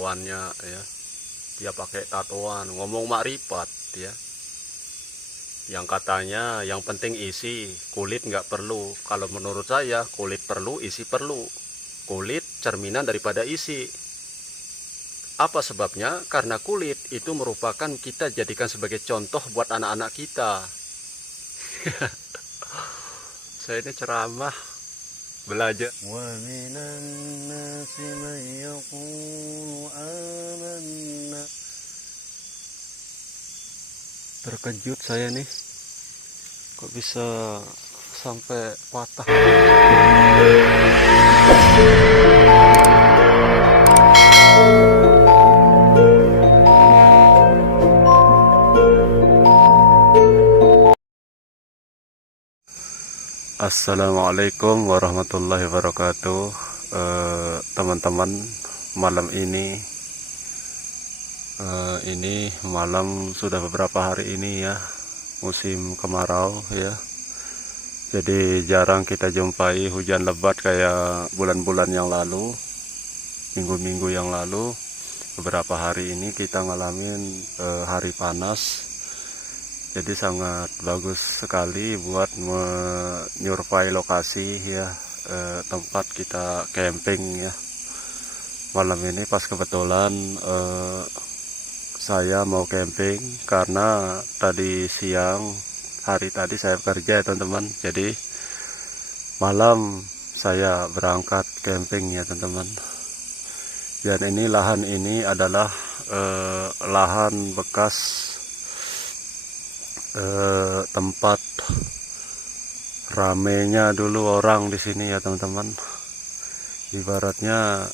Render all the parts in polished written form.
tatoannya ya. Dia pakai tatoan, ngomong makrifat ya. Yang katanya yang penting isi, kulit nggak perlu. Kalau menurut saya kulit perlu, isi perlu. Kulit cerminan daripada isi. Apa sebabnya? Karena kulit itu merupakan kita jadikan sebagai contoh buat anak-anak kita. Saya ini ceramah belajar. Wa minan nasi man yaqulu amanna. Terkejut saya nih, kok bisa sampai patah. Assalamualaikum warahmatullahi wabarakatuh. Teman-teman, malam ini malam sudah beberapa hari ini ya, musim kemarau ya. Jadi jarang kita jumpai hujan lebat kayak bulan-bulan yang lalu, minggu-minggu yang lalu. Beberapa hari ini kita ngalamin hari panas. Jadi sangat bagus sekali buat menyurvei lokasi ya, tempat kita camping ya. Malam ini pas kebetulan saya mau camping karena tadi siang hari tadi saya kerja ya teman-teman. Jadi malam saya berangkat camping ya teman-teman. Dan ini lahan ini adalah lahan bekas tempat ramenya dulu orang di sini ya teman-teman. Ibaratnya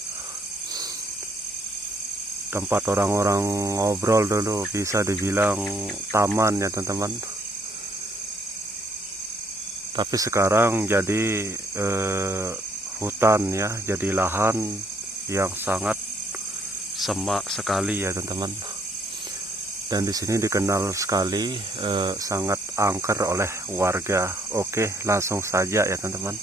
tempat orang-orang ngobrol dulu, bisa dibilang taman ya teman-teman. Tapi sekarang jadi hutan ya, jadi lahan yang sangat semak sekali ya teman-teman. Dan di sini dikenal sekali sangat angker oleh warga. Oke, langsung saja ya teman-teman.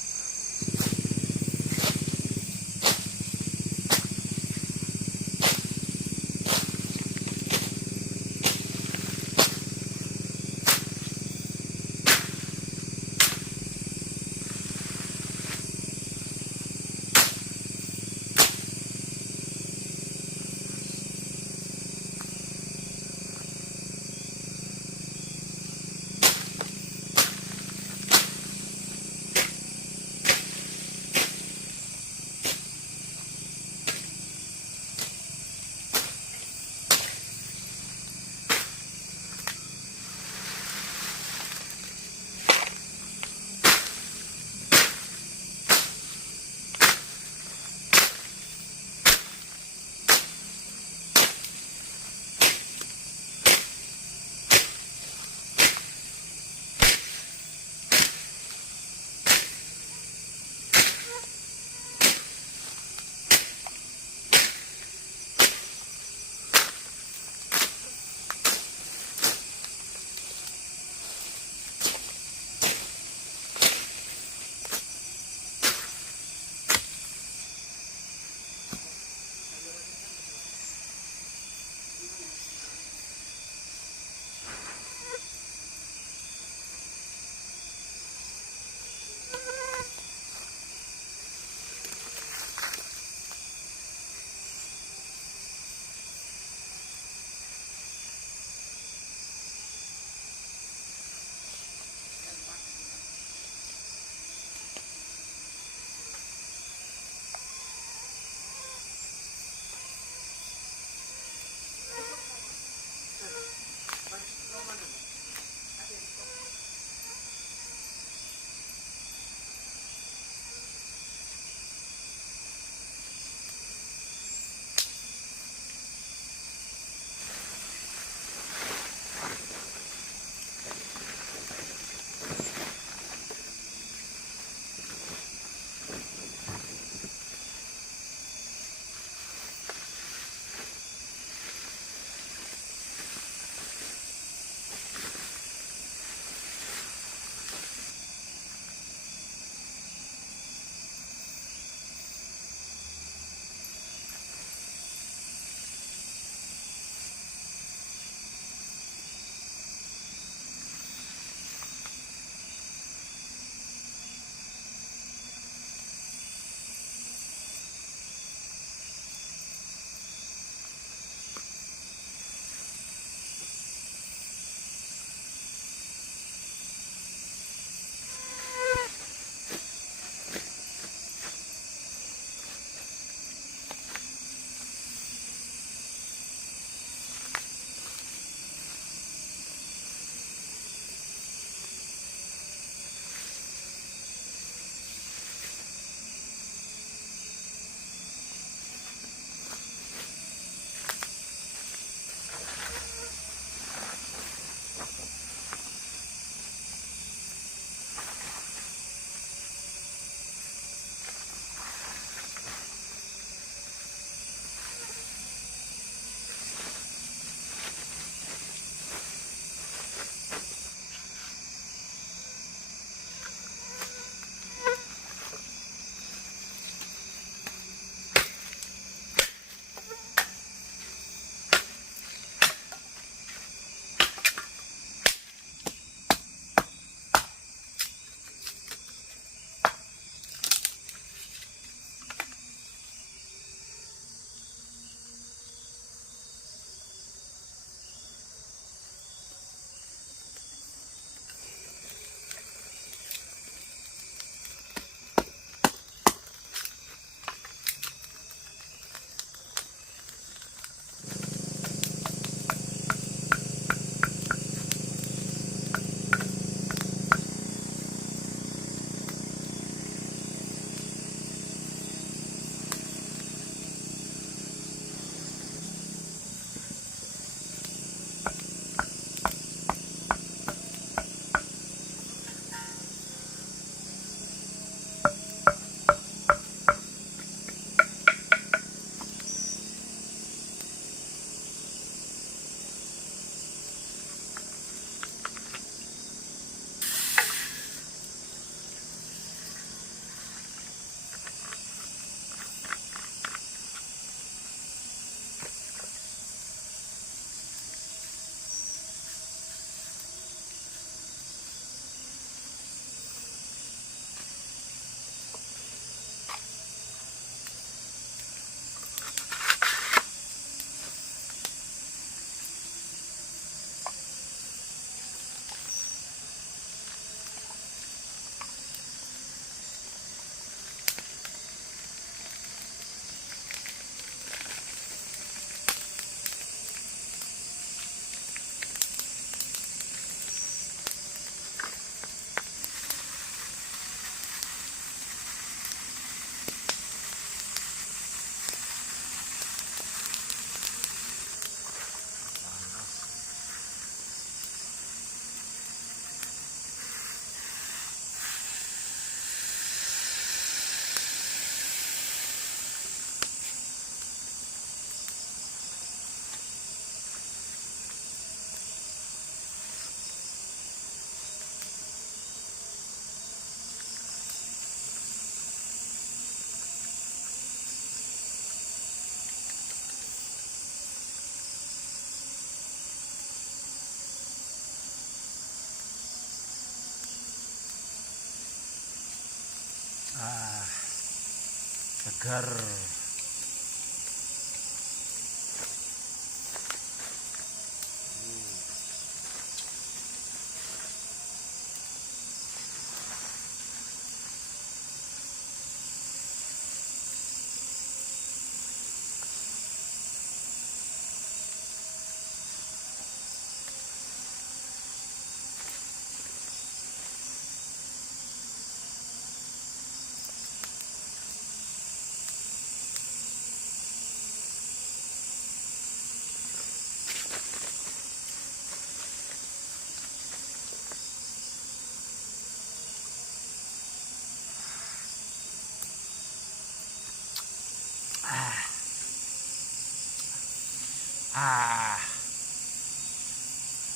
segar.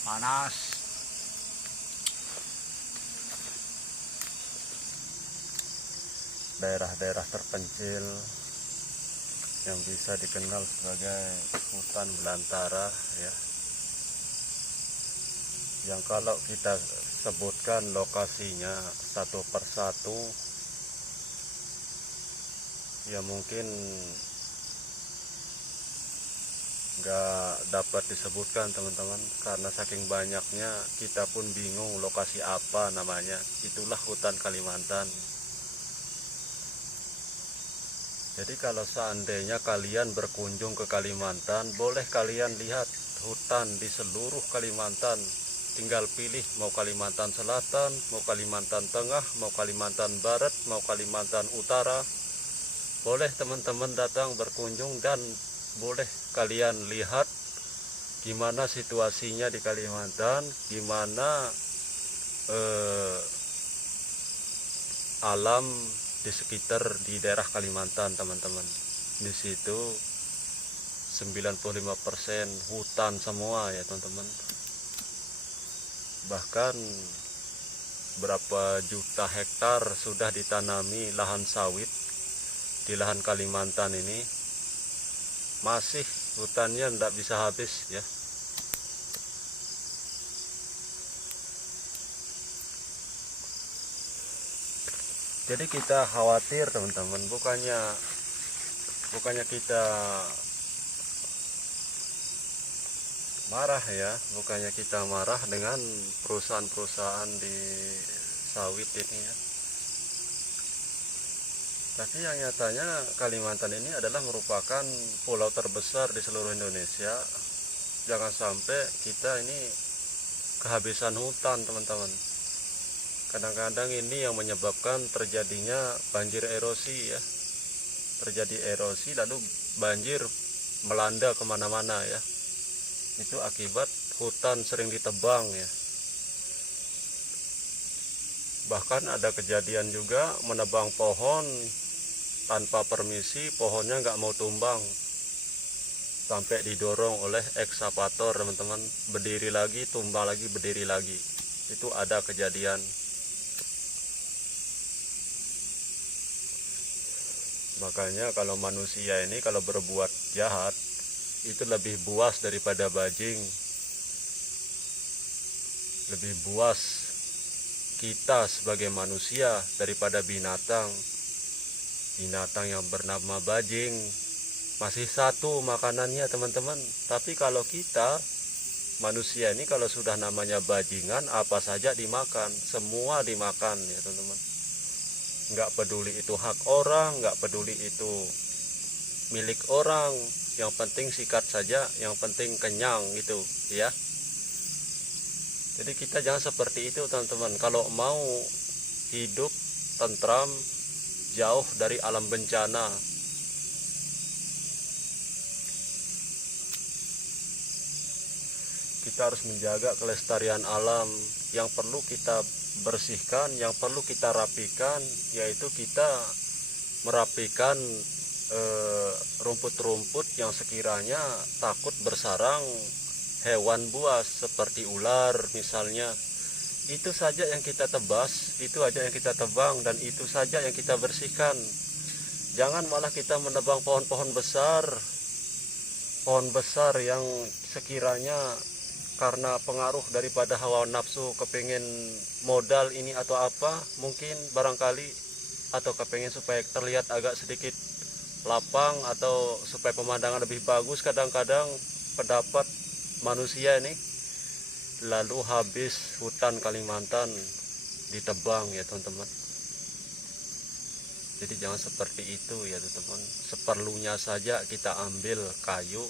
Panas. Daerah-daerah terpencil yang bisa dikenal sebagai hutan belantara ya, yang kalau kita sebutkan lokasinya satu persatu ya mungkin nggak dapat disebutkan teman-teman, karena saking banyaknya kita pun bingung lokasi apa namanya. Itulah hutan Kalimantan. Jadi kalau seandainya kalian berkunjung ke Kalimantan, boleh kalian lihat hutan di seluruh Kalimantan. Tinggal pilih mau Kalimantan Selatan, mau Kalimantan Tengah, mau Kalimantan Barat, mau Kalimantan Utara. Boleh teman-teman datang berkunjung dan boleh kalian lihat gimana situasinya di Kalimantan, gimana alam di sekitar di daerah Kalimantan teman-teman. Di situ 95% hutan semua ya teman-teman. Bahkan berapa juta hektar sudah ditanami lahan sawit di lahan Kalimantan ini. Masih hutannya tidak bisa habis ya. Jadi kita khawatir teman-teman, bukannya kita marah ya, bukannya kita marah dengan perusahaan-perusahaan di sawit ini ya. Tapi yang nyatanya Kalimantan ini adalah merupakan pulau terbesar di seluruh Indonesia. Jangan sampai kita ini kehabisan hutan teman-teman. Kadang-kadang ini yang menyebabkan terjadinya banjir erosi ya. Terjadi erosi lalu banjir melanda kemana-mana ya. Itu akibat hutan sering ditebang ya. Bahkan ada kejadian juga menebang pohon tanpa permisi, pohonnya nggak mau tumbang, sampai didorong oleh ekskavator teman-teman, berdiri lagi, tumbang lagi, berdiri lagi. Itu ada kejadian. Makanya kalau manusia ini kalau berbuat jahat itu lebih buas daripada bajing. Lebih buas kita sebagai manusia daripada binatang. Binatang yang bernama bajing masih satu makanannya teman-teman. Tapi kalau kita manusia ini kalau sudah namanya bajingan, apa saja dimakan, semua dimakan ya teman-teman. Nggak peduli itu hak orang, nggak peduli itu milik orang, yang penting sikat saja, yang penting kenyang gitu ya. Jadi kita jangan seperti itu teman-teman. Kalau mau hidup tentram, jauh dari alam bencana, kita harus menjaga kelestarian alam. Yang perlu kita bersihkan, yang perlu kita rapikan, yaitu kita merapikan rumput-rumput yang sekiranya takut bersarang hewan buas seperti ular misalnya. Itu saja yang kita tebas, itu aja yang kita tebang, dan itu saja yang kita bersihkan. Jangan malah kita menebang pohon-pohon besar yang sekiranya karena pengaruh daripada hawa nafsu, kepingin modal ini atau apa, mungkin barangkali, atau kepingin supaya terlihat agak sedikit lapang atau supaya pemandangan lebih bagus, kadang-kadang pendapat manusia ini lalu habis hutan Kalimantan ditebang ya teman-teman. Jadi jangan seperti itu ya teman-teman. Seperlunya saja kita ambil kayu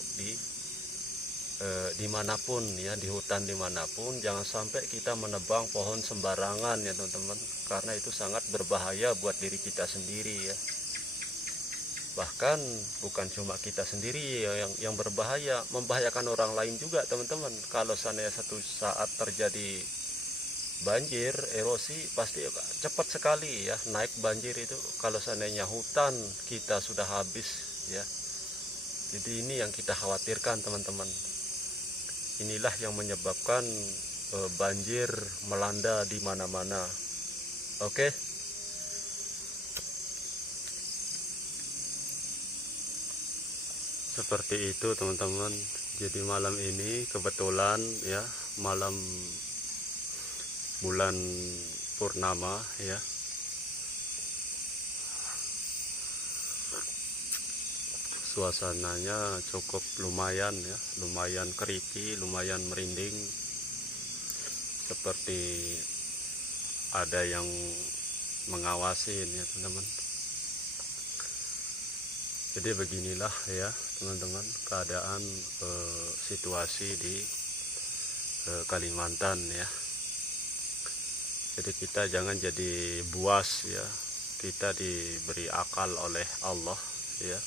dimanapun ya, di hutan dimanapun. Jangan sampai kita menebang pohon sembarangan ya teman-teman, karena itu sangat berbahaya buat diri kita sendiri ya. Bahkan bukan cuma kita sendiri yang berbahaya, membahayakan orang lain juga teman-teman. Kalau seandainya satu saat terjadi banjir, erosi, pasti cepat sekali ya naik banjir itu kalau seandainya hutan kita sudah habis ya. Jadi ini yang kita khawatirkan teman-teman. Inilah yang menyebabkan banjir melanda di mana-mana. Oke. Seperti itu teman-teman. Jadi malam ini kebetulan ya, malam bulan purnama ya. Suasananya cukup lumayan ya, lumayan creepy, lumayan merinding, seperti ada yang mengawasi ya teman-teman. Jadi beginilah ya teman-teman keadaan situasi di Kalimantan ya. Jadi kita jangan jadi buas ya, kita diberi akal oleh Allah ya.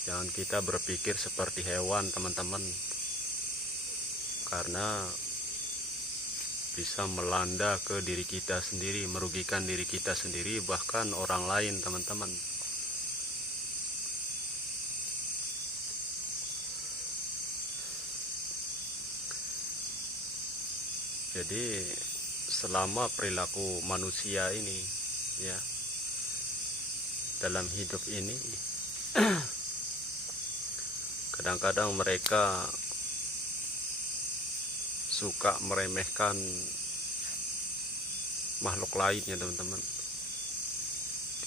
Jangan kita berpikir seperti hewan teman-teman, karena bisa melanda ke diri kita sendiri, merugikan diri kita sendiri, bahkan orang lain teman-teman. Jadi selama perilaku manusia ini ya dalam hidup ini kadang-kadang mereka suka meremehkan makhluk lain ya teman-teman,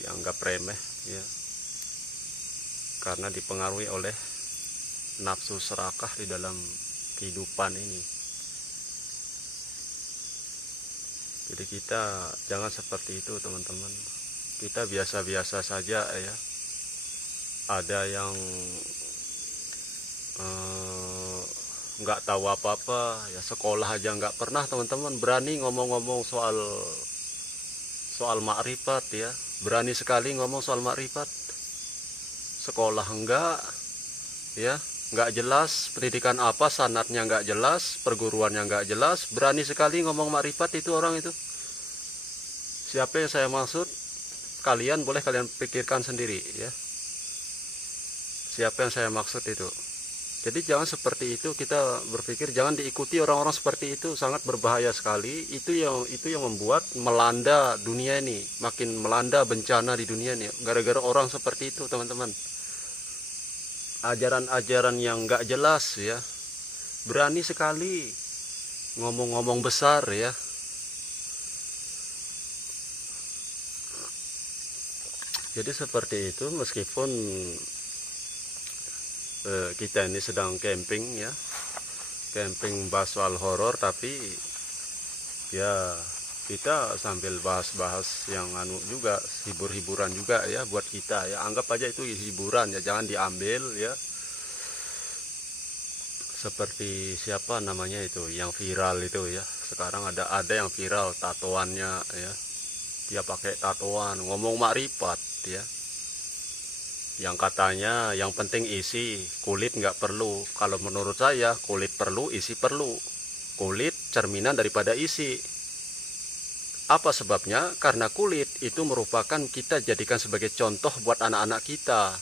dianggap remeh ya, karena dipengaruhi oleh nafsu serakah di dalam kehidupan ini. Jadi kita jangan seperti itu teman-teman. Kita biasa-biasa saja ya. Ada yang nggak tahu apa-apa ya, sekolah aja nggak pernah teman-teman, berani ngomong-ngomong soal makrifat ya, berani sekali ngomong soal makrifat. Sekolah enggak ya, nggak jelas pendidikan apa, sanatnya nggak jelas, perguruannya nggak jelas, berani sekali ngomong makrifat itu orang itu. Siapa yang saya maksud? Kalian boleh kalian pikirkan sendiri ya, siapa yang saya maksud itu. Jadi jangan seperti itu, kita berpikir jangan diikuti orang-orang seperti itu, sangat berbahaya sekali. Itu yang membuat melanda dunia ini, makin melanda bencana di dunia ini gara-gara orang seperti itu teman-teman. Ajaran-ajaran yang nggak jelas ya, berani sekali ngomong-ngomong besar ya. Jadi seperti itu, meskipun kita ini sedang camping ya, camping bahas soal horor, tapi ya kita sambil bahas-bahas yang juga hibur-hiburan juga ya buat kita ya, anggap aja itu hiburan ya, jangan diambil ya. Seperti siapa namanya itu yang viral itu ya, sekarang ada yang viral tatoannya ya, dia pakai tatoan ngomong makrifat ya, yang katanya yang penting isi, kulit nggak perlu. Kalau menurut saya kulit perlu, isi perlu. Kulit cerminan daripada isi. Apa sebabnya? Karena kulit itu merupakan kita jadikan sebagai contoh buat anak-anak kita.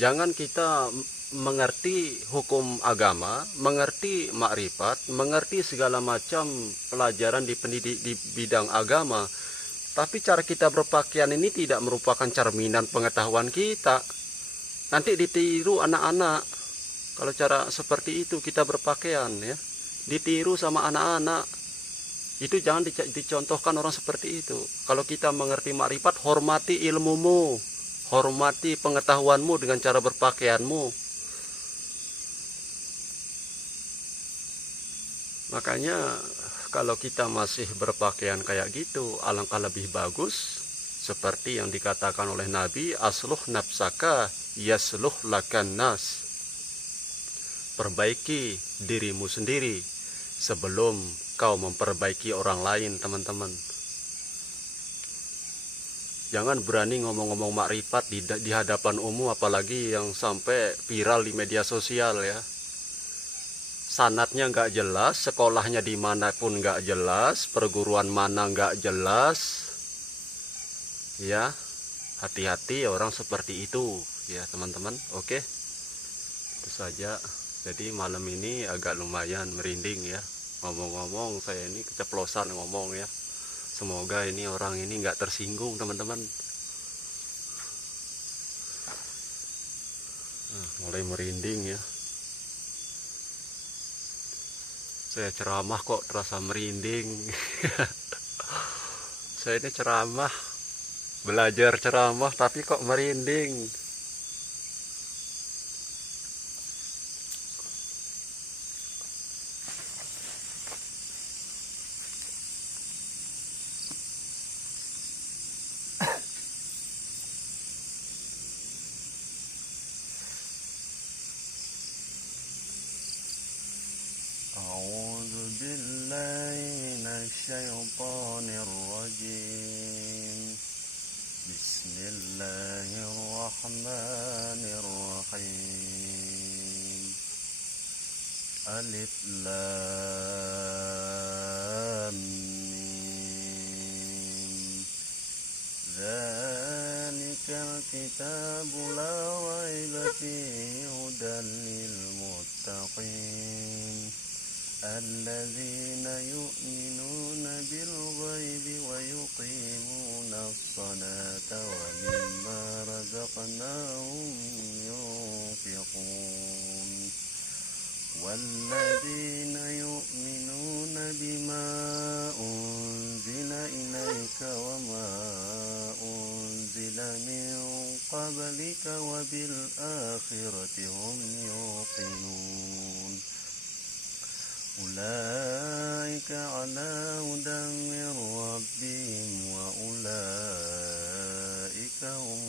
Jangan kita mengerti hukum agama, mengerti makrifat, mengerti segala macam pelajaran di bidang agama, tapi cara kita berpakaian ini tidak merupakan cerminan pengetahuan kita. Nanti ditiru anak-anak. Kalau cara seperti itu kita berpakaian ya, ditiru sama anak-anak. Itu jangan dicontohkan orang seperti itu. Kalau kita mengerti makrifat, hormati ilmumu, Hormati pengetahuanmu dengan cara berpakaianmu. Makanya kalau kita masih berpakaian kayak gitu, alangkah lebih bagus seperti yang dikatakan oleh Nabi, asluh nafsaka yasluh lakan nas. Perbaiki dirimu sendiri sebelum kau memperbaiki orang lain, teman-teman. Jangan berani ngomong-ngomong makrifat di hadapan umum, apalagi yang sampai viral di media sosial ya. Sanatnya nggak jelas, sekolahnya di mana pun nggak jelas, perguruan mana nggak jelas. Ya, hati-hati orang seperti itu ya teman-teman. Oke, itu saja. Jadi malam ini agak lumayan merinding ya. Ngomong-ngomong saya ini keceplosan ngomong ya. Semoga ini orang ini nggak tersinggung teman-teman. Mulai merinding ya. Saya ceramah kok terasa merinding. Saya ini ceramah, belajar ceramah tapi kok merinding. A'udzu billahi minasyaitonir rajim. Bismillahirrahmanirrahim. Alif lam mim. Dzalikal kitabu la raiba fihi hudan lil muttaqin. الذين يؤمنون بالغيب ويقيمون الصلاة ومما رزقناهم ينفقون والذين يؤمنون بما أنزل إليك وما أنزل من قبلك وبالآخرة هم يوقنون أولئك على هدى من ربهم وأولئك هم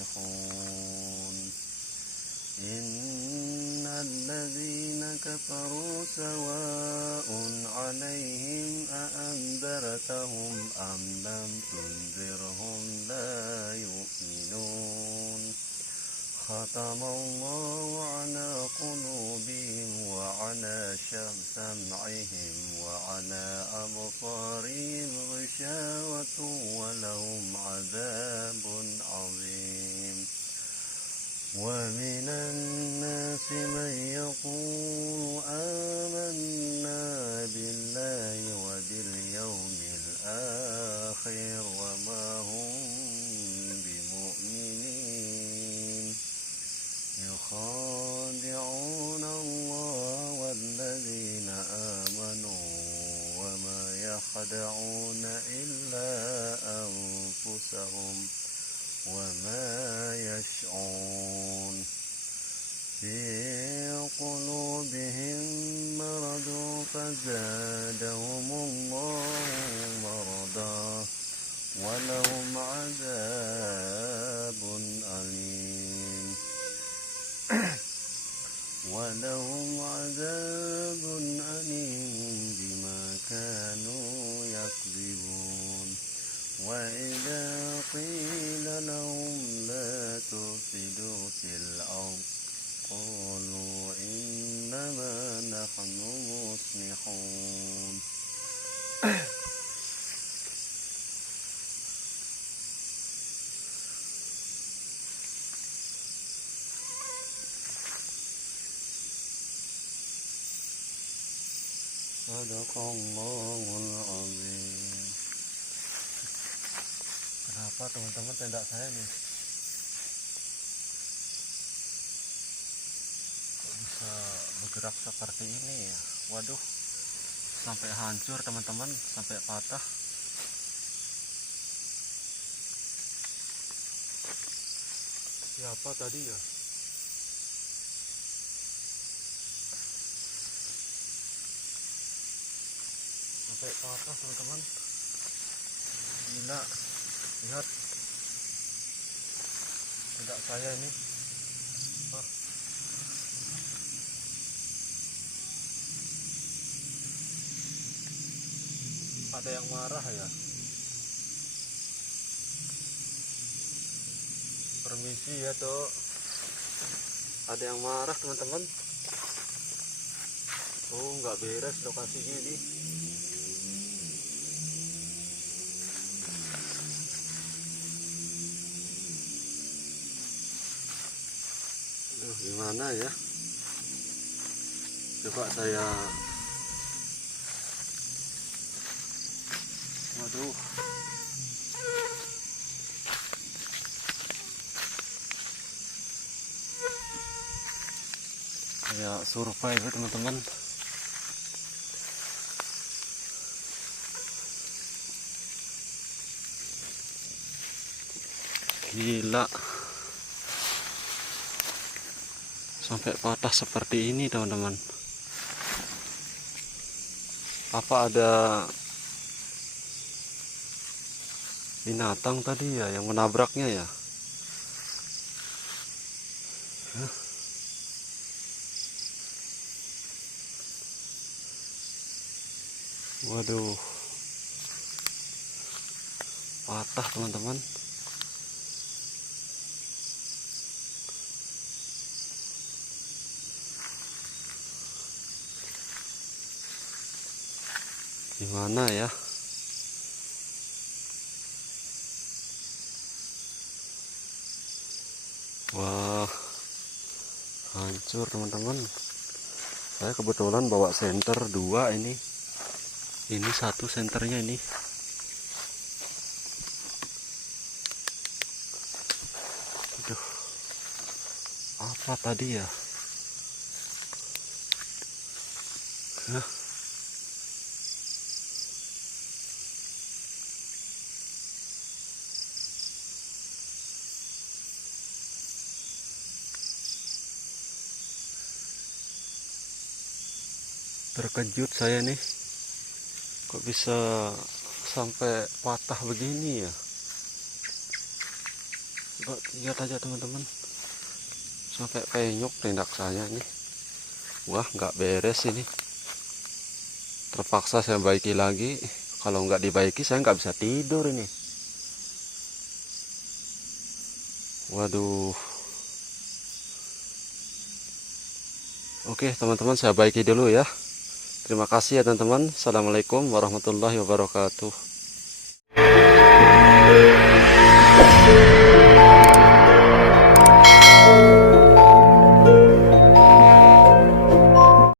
المفلحون إن الذين كفروا سواء عليهم أأنذرتهم أم لم تنذرهم لا يؤمنون ختم الله على قلوبهم وعلى سمعهم وعلى أبصارهم غشاوة ولهم عذاب عظيم ومن الناس من يقول آمنا بالله وباليوم الآخر وما هم بمؤمنين يخادعون الله والذين آمنوا وما يخدعون إلا أنفسهم وما يشعرون في قلوبهم مرض فزادهم الله مرضا ولهم عذاب أليم بما كانوا يكذبون وإذا قيل لهم لا تفسدوا في الأرض قالوا إنما نحن مصلحون Sadaqallahul azim. Kenapa teman-teman tenda saya nih kok bisa bergerak seperti ini ya? Waduh, sampai hancur teman-teman, sampai patah. Siapa tadi ya? Sampai ke atas teman-teman. Gila. Lihat. Tidak saya ini. Ah. Ada yang marah ya? Permisi ya, Cok. Ada yang marah teman-teman. Oh, nggak beres lokasi gini. Aduh, gimana ya? Coba saya. Waduh. Ya, survive ya teman-teman. Gila. Sampai patah seperti ini teman-teman. Apa ada binatang tadi ya yang menabraknya ya? Hah? Waduh. Patah teman-teman. Gimana ya? Wah, hancur teman-teman. Saya kebetulan bawa senter 2 ini. Ini 1 senternya ini. Aduh. Apa tadi ya? Hah? Terkejut saya nih, kok bisa sampai patah begini ya? Coba lihat aja teman-teman, sampai penyok tindak saya nih. Wah, nggak beres ini. Terpaksa saya baiki lagi. Kalau nggak dibaiki saya nggak bisa tidur ini. Waduh. Oke teman-teman, saya baiki dulu ya. Terima kasih ya teman-teman. Assalamualaikum warahmatullahi wabarakatuh.